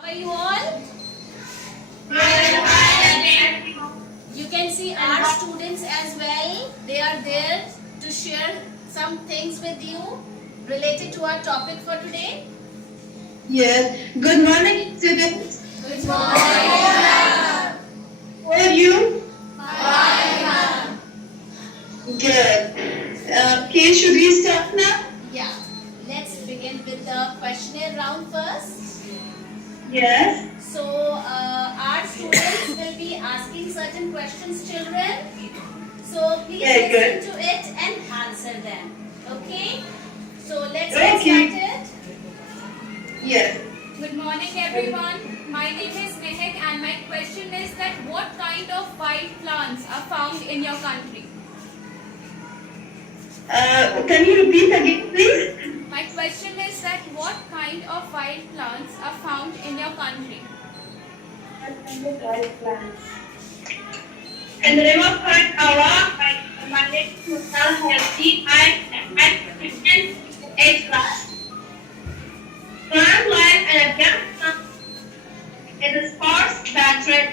How are you all? You can see our students as well. They are there to share some things with you related to our topic for today. Yes. Good morning, students. Good morning. How are you? Fine. Good. Okay, should we start now? Yeah. Let's begin with the questionnaire round first. Yes. So, our students will be asking certain questions, children. So, please Yeah, listen to it and answer them. Okay? So, let's get Okay. started. Yes. Good morning everyone. My name is Mehak and my question is that what kind of wild plants are found in your country? Can you repeat again, please? My question is that what kind of wild plants are found in your country? In the name of God, Allah, I commanded to tell healthy and Christian age class. Plant life and a young plant is a sparse bacteria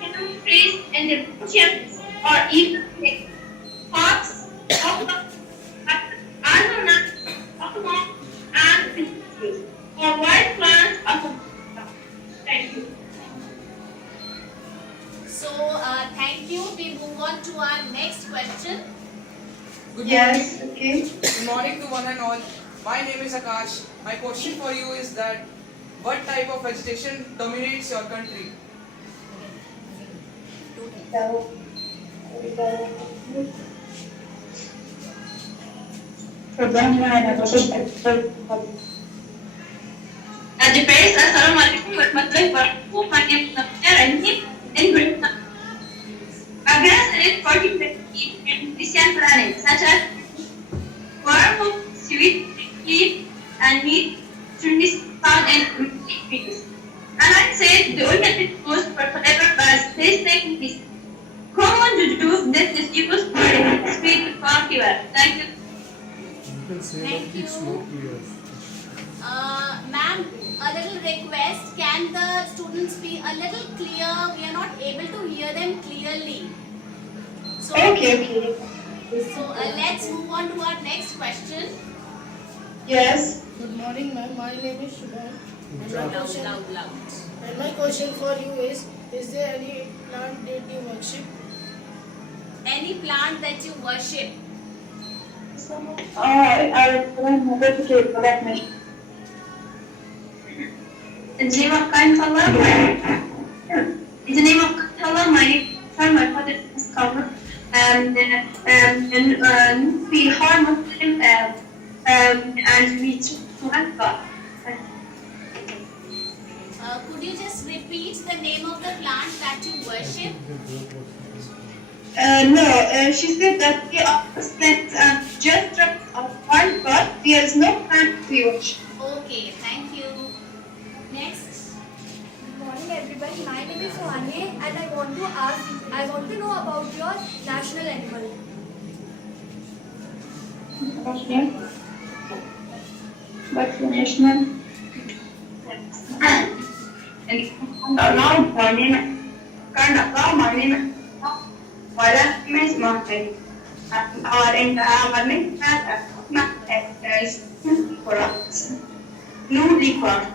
can freeze in the bushes or even the pots of the ananas, and citrus or wild plants of the Thank you. So, thank you. We move on to our next question. Good Yes, morning. okay. Good morning to one and all. My name is Akash. My question for you is that what type of vegetation dominates your country? At the base, assalamu alaikum warahmatullahi wabarakatuh. My name is Naftar and in Britain. Against it, 40 Christian planets such as worm, sweet, heat, and meat should be found in trees. And I'd say the ultimate food for whatever but tasting is common to juice that is used for a sweet flavor. Thank you. You can say Thank that it's you. more clear. Ma'am, a little request. Can the students be a little clear? We are not able to hear them clearly. So, Okay. so let's move on to our next question. Yes. Good morning, ma'am. My name is Shubham. Loud. And my question for you is there any plant that you worship? Any plant that you worship? I will replicate that mission. In the name of kind Allah, in the name of kind Allah, my father is covered, and we harm Muslim, and we to God. Could you just repeat the name of the plant that you worship? No, she said that we are Muslims and just of one God, there is no plant to worship. Okay, thank you. Next. Good morning everybody. My name is Sohani and I want to know about your national animal. What's your national? My name is Martin. Our environment has no leopard.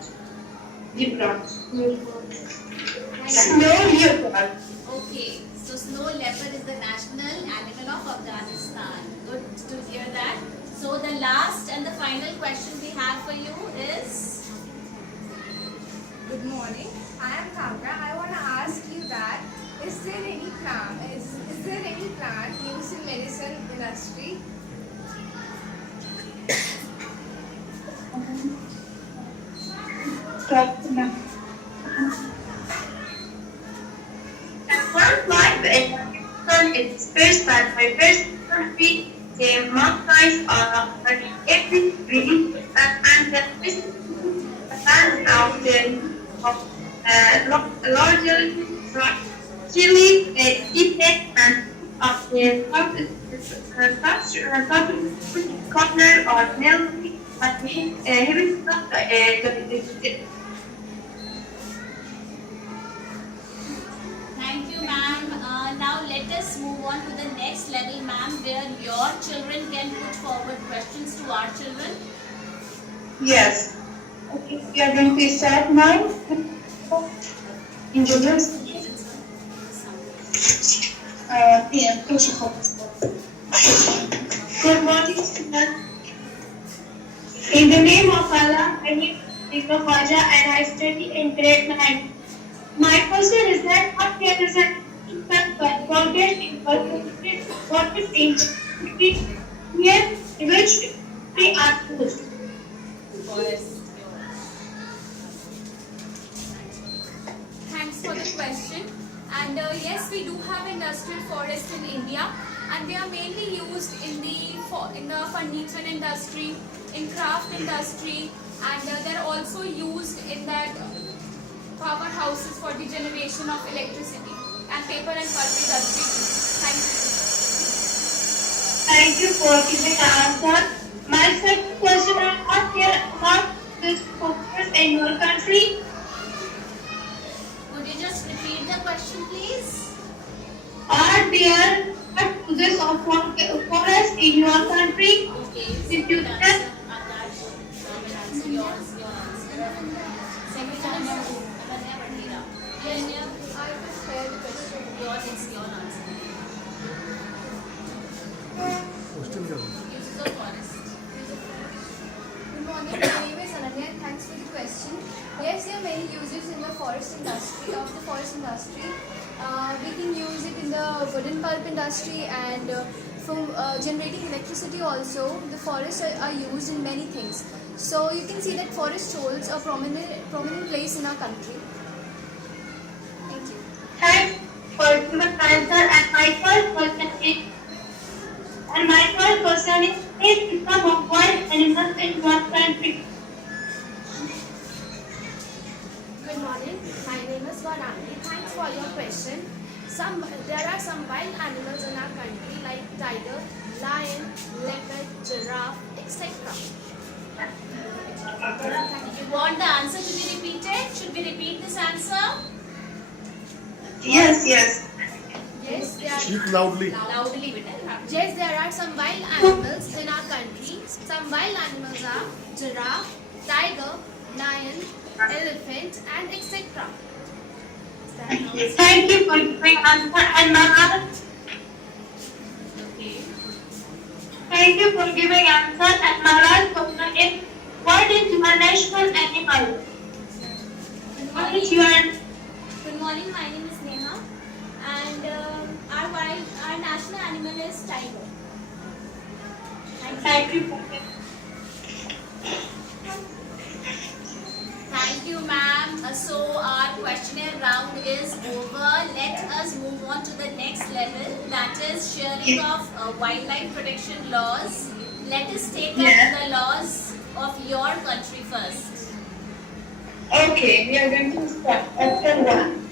Snow leopard. Okay, so snow leopard is the national animal of Afghanistan. Good to hear that. So the last and the final question we have for you is, Good morning. I am Kamra. I want to ask you that is there any plant used in medicine industry? Plant life is first time. My first country, the mountains are every green and the plants out larger chili, seedless and of the corner or milk, but heavy stuff. let us move on to the next level, ma'am, where your children can put forward questions to our children. Yes. Okay, we are going to start now. Introduce. Good morning, students. In the name of Allah, I am Deepa Khwaja and I study in grade 9. My question is that what there is an progress in what is in here which we are used. Thanks for the question. And yes, we do have industrial forests in India, and they are mainly used in the furniture industry, in craft industry, and they're also used in that powerhouses for the generation of electricity and paper and pulp industry too. Thank you. Thank you for giving the answer. My second question is what here about this focus in your country? Could you just repeat the question, please? Are there uses of forest in your country? Okay, so If you good can- answer, Akash. Good answer. Yours, your answer. Second answer, Ananya Bandhira. Ananya, I will share the question. it's your answer. Question क्या होगा? Uses of forest. Good morning, my name is Ananya and thanks for the question. Yes, there are many uses in the forest industry, we can use it in the wooden pulp industry and from generating electricity also. The forests are used in many things. So you can see that forest holds a prominent place in our country. Thank you. Thanks for giving the answer. And my third question is become of wild animals in your country? Good morning. My name is Varani. Thanks for your question. There are some wild animals in our country like tiger, lion, leopard, giraffe, etc. You want the answer to be repeated? Should we repeat this answer? Yes. Speak loudly. Loudly, beta. Yes, there are some wild animals in our country. Some wild animals are giraffe, tiger, lion, elephant, and etc. Thank you for giving answer. And my Okay. Thank you for giving answer. And my last question is what is your national animal? Good What morning. is your Good morning. My name is Neha, and our national animal is tiger. Thank you for Thank you, ma'am. So our questionnaire round is over. Let us move on to the next level, that is sharing of wildlife protection laws. Let us take up the laws of your country first. Okay, we are going to start. Chapter 1.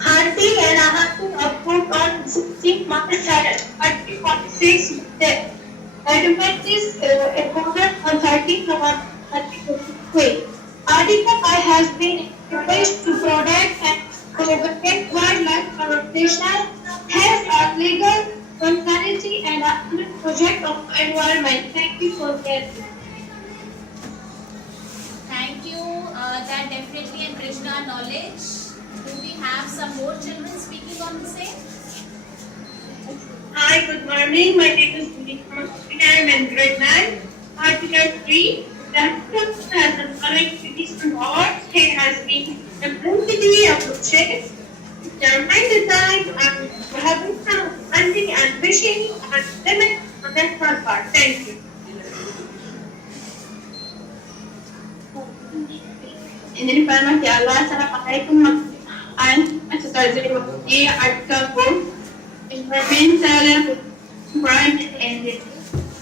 Hunting and a hunting of food on 16 March 1946. The document is recorded on 13 November 1953. Article I has been established to protect and propagate wildlife protection, has a legal personality and a project of environment. Thank you for that. Thank you. That definitely enriched our knowledge. Do we have some more children speaking on the same? Hi, good morning. My name is Vinita. I am in grade 9. Article 3. The Hudson has the following cities and awards. He has been implicitly approached, determined design, and habitat, hunting and fishing, and limit on that front part. Thank you. Ini pernah ya Allah. Assalamualaikum. I'm Article 4. Environmental crime and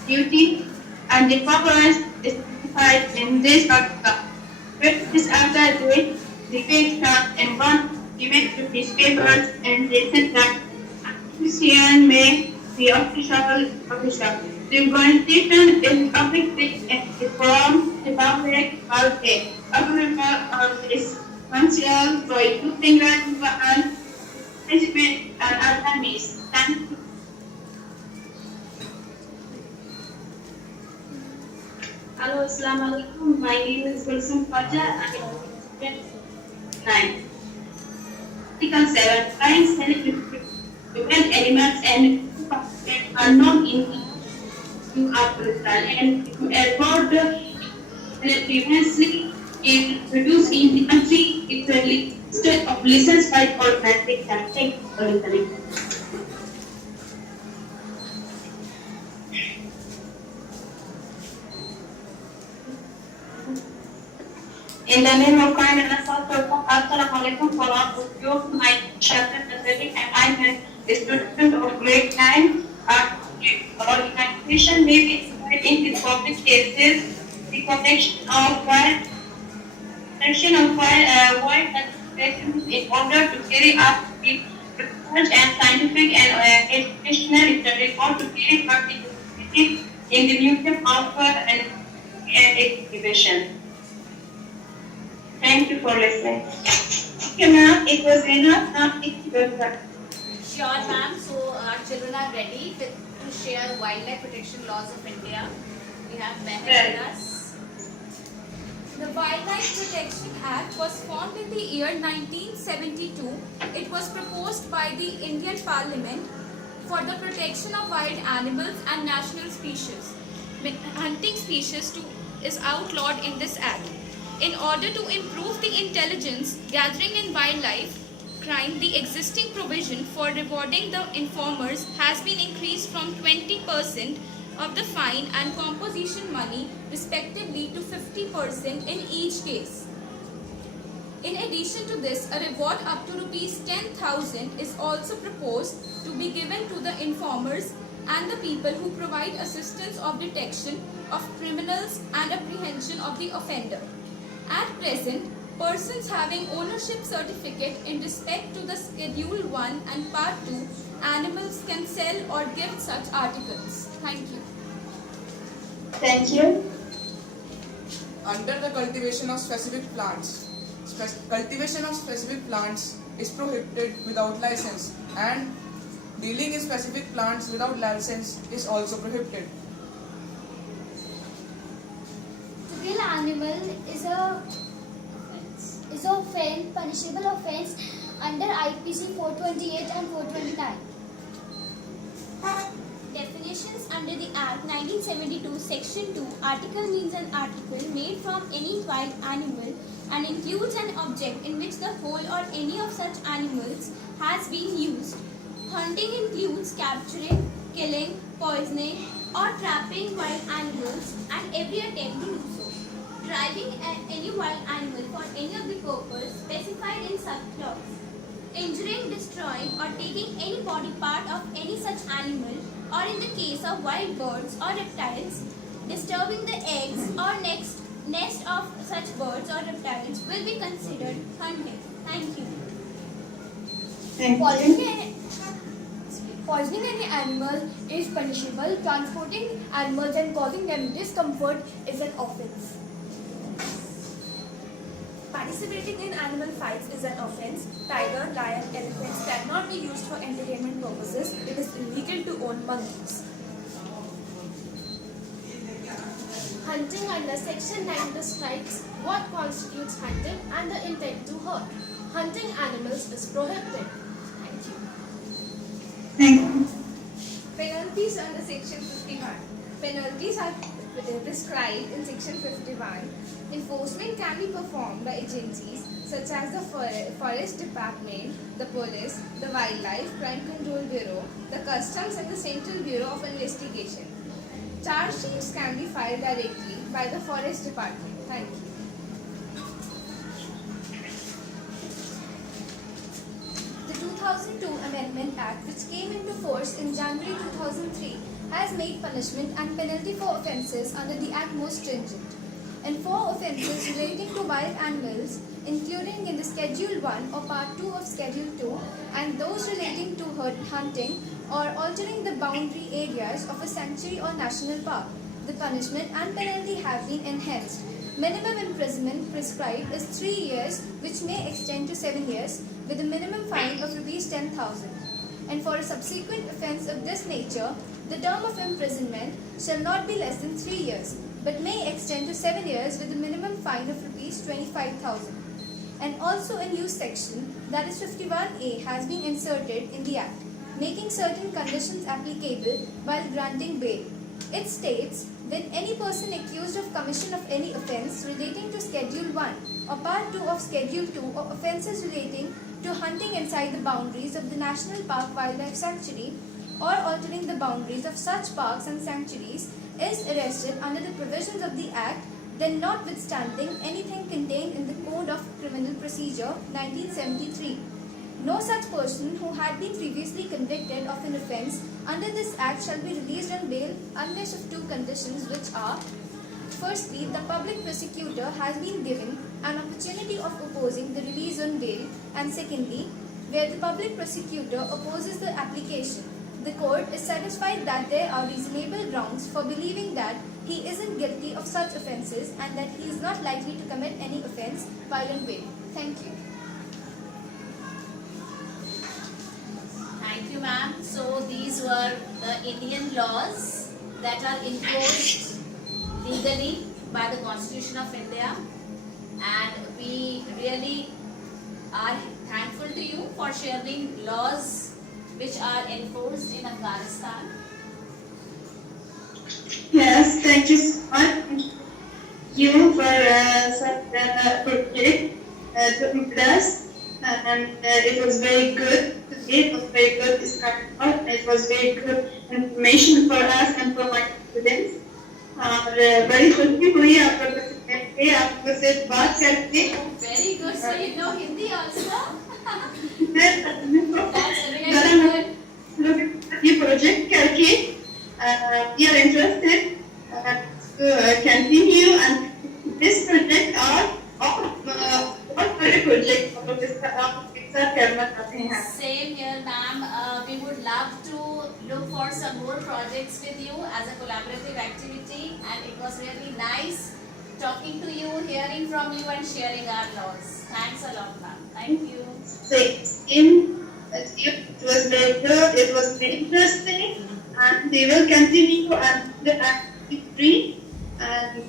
duty and the purpose is specified in this article. With this after doing the case and one given to newspapers and they said that Christian may be official. The Constitution is public and from the public welfare. Government on this consider by using and management and other means. Thank you. Hello, Assalamu alaikum. My name is Gulsum Faja. I am student 9. Article 7. Plants and human animals and are not in you are brutal and effort previously introduced in the country. It's a list of lessons by automatic and take voluntary. In the name of kind and Assalamu alaikum for all of you. My chapter and I am a student of grade 9. Our organization may be employed in the public cases, the protection of wild in order to carry out the research and scientific and educational studies or to carry participation in the museum of an exhibition. Thank you for listening. Okay, ma'am, it was enough. Now it's your turn. Sure, ma'am. So our children are ready to share wildlife protection laws of India. We have Meher with us. The Wildlife Protection Act was formed in the year 1972. It was proposed by the Indian Parliament for the protection of wild animals and national species. Hunting species is outlawed in this act. In order to improve the intelligence gathering in wildlife crime, the existing provision for rewarding the informers has been increased from 20% of the fine and composition money respectively to 50% in each case. In addition to this, a reward up to rupees 10,000 is also proposed to be given to the informers and the people who provide assistance of detection of criminals and apprehension of the offender. At present, persons having ownership certificate in respect to the Schedule 1 and Part 2 animals can sell or gift such articles. Thank you. Thank you. Under the cultivation of specific plants, cultivation of specific plants is prohibited without license, and dealing in specific plants without license is also prohibited. To kill animal is a offense, punishable offense under IPC 428 and 429. Definitions under the Act 1972, Section 2. Article means an article made from any wild animal and includes an object in which the whole or any of such animals has been used. Hunting includes capturing, killing, poisoning, or trapping wild animals and every attempt to do so. Driving any wild animal for any of the purpose specified in such clause. Injuring, destroying, or taking any body part of any such animal, or in the case of wild birds or reptiles, disturbing the eggs or nest of such birds or reptiles will be considered hunting. Thank you. Poisoning any animal is punishable. Transporting animals and causing them discomfort is an offense. Participating in animal fights is an offense. Tiger, lion, elephants cannot be used for entertainment purposes. It is illegal to own monkeys. Hunting under Section 9 describes what constitutes hunting and the intent to hurt. Hunting animals is prohibited. Thank you. Thank you. Penalties under Section 51. Penalties are prescribed in Section 51. Enforcement can be performed by agencies such as the Forest Department, the Police, the Wildlife Crime Control Bureau, the Customs and the Central Bureau of Investigation. Charge sheets can be filed directly by the Forest Department. Thank you. The 2002 Amendment Act, which came into force in January 2003, has made punishment and penalty for offences under the Act more stringent. And for offences relating to wild animals, including in the Schedule 1 or Part 2 of Schedule 2, and those relating to hunting or altering the boundary areas of a sanctuary or national park, the punishment and penalty have been enhanced. Minimum imprisonment prescribed is 3 years, which may extend to 7 years, with a minimum fine of Rs 10,000. And for a subsequent offence of this nature, the term of imprisonment shall not be less than 3 years, but may extend to 7 years with a minimum fine of Rs 25,000. And also a new section, that is 51A, has been inserted in the Act, making certain conditions applicable while granting bail. It states that any person accused of commission of any offence relating to Schedule 1 or Part 2 of Schedule 2 or offences relating to hunting inside the boundaries of the National Park Wildlife Sanctuary or altering the boundaries of such parks and sanctuaries is arrested under the provisions of the Act, then notwithstanding anything contained in the Code of Criminal Procedure 1973. No such person who had been previously convicted of an offence under this Act shall be released on bail unless of 2 conditions, which are: firstly, the public prosecutor has been given an opportunity of opposing the release on bail, and secondly, where the public prosecutor opposes the application, the court is satisfied that there are reasonable grounds for believing that he isn't guilty of such offences and that he is not likely to commit any offence while on bail. Thank you. Thank you, ma'am. So these were the Indian laws that are imposed legally by the Constitution of India, and we really are thankful to you for sharing laws which are enforced in Afghanistan. Yes, thank you so much. You for such a project to with us, and it was very good. It was very good discussion. It was very good information for us and for my students. और बड़ी खुशी हुई आप लोगों से बात करके. Very good. So you know Hindi also. That's really good. ये project करके we are interested to continue, and this project और project हम लोग इसका करना चाहते हैं. Same here, ma'am. We would love to look for some more projects with you as a collaborative activity, and it was really nice talking to you, hearing from you, and sharing our laws. Thanks a lot, ma'am. Thank you. It was very good. It was very interesting, and we will continue and the activity. And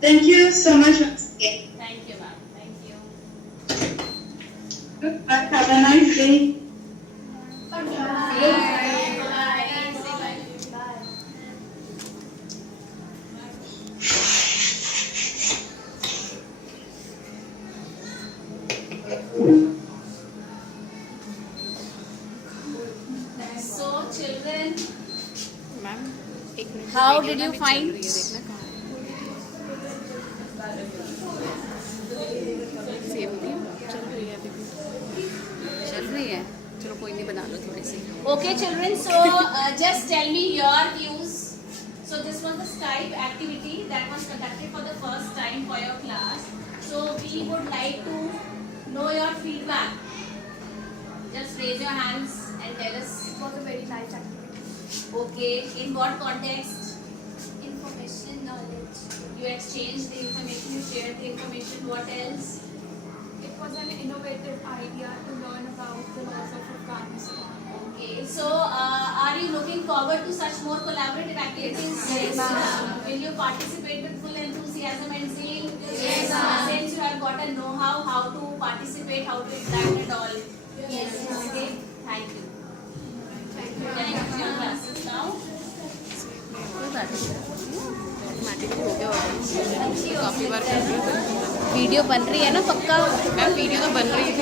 thank you so much once again. Thank you, ma'am. Thank you. Goodbye. Have a nice day. Bye. Bye. Say bye. So, children, how did you find? चलो कोई नहीं बना लो थोड़ी सी. Okay, children, so just tell me your views. So this was the Skype activity that was conducted for the first time for your class. So we would like to know your feedback. Just raise your hands and tell us. It was a very nice activity. Okay, in what context? Information, knowledge. You exchanged the information, you shared the information. What else? It was an innovative idea to learn about the laws of Afghanistan. Okay, so are you looking forward to such more collaborative activities? Yes, ma'am. Will you participate with full enthusiasm and zeal? Yes, ma'am. Since you have got a know-how, how to participate, how to interact and all. Yes. Okay, thank you. Thank you. Can I come to your classes now? Mathematics हो गया होगा. अच्छी काफी बार video बन रही है ना पक्का? मैम वीडियो तो बन रही थी.